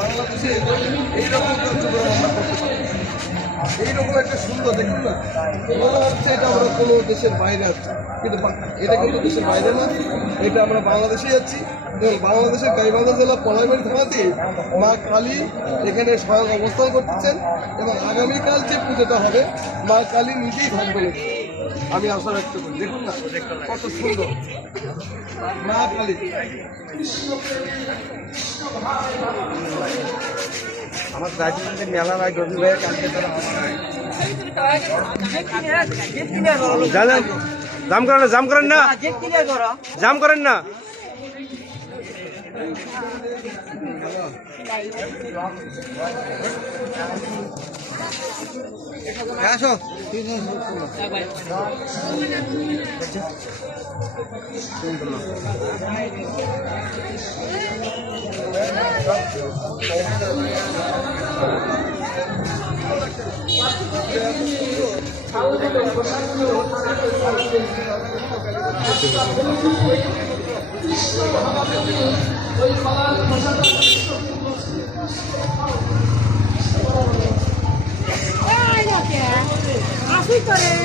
বাংলাদেশে এইরকম কার্যক্রম আমরা করতে পারি। এইরকম একটা সুন্দর দেখুন না, মনে হচ্ছে এটা আমরা কোনো দেশের বাইরে আছি, কিন্তু এটা কিন্তু দেশের বাইরে না, এটা আমরা বাংলাদেশে যাচ্ছি। এবং বাংলাদেশের গাইবান্ধা জেলা পলাইবাড়ি থানাতে মা কালী এখানে স্বয়ং অবস্থান করতেছেন এবং আগামীকাল যে পুজোটা হবে মা কালী নিজেই থাকবেন। আমি আশা রাখতে পারি। দেখুন না কত সুন্দর মা কালী। আমার দার্জিলিং মেলা ভাই রবি ভাইয়ের কাছে জানেন, জাম করেন না, জাম করেন না, জাম করেন না। আসো আসুই করে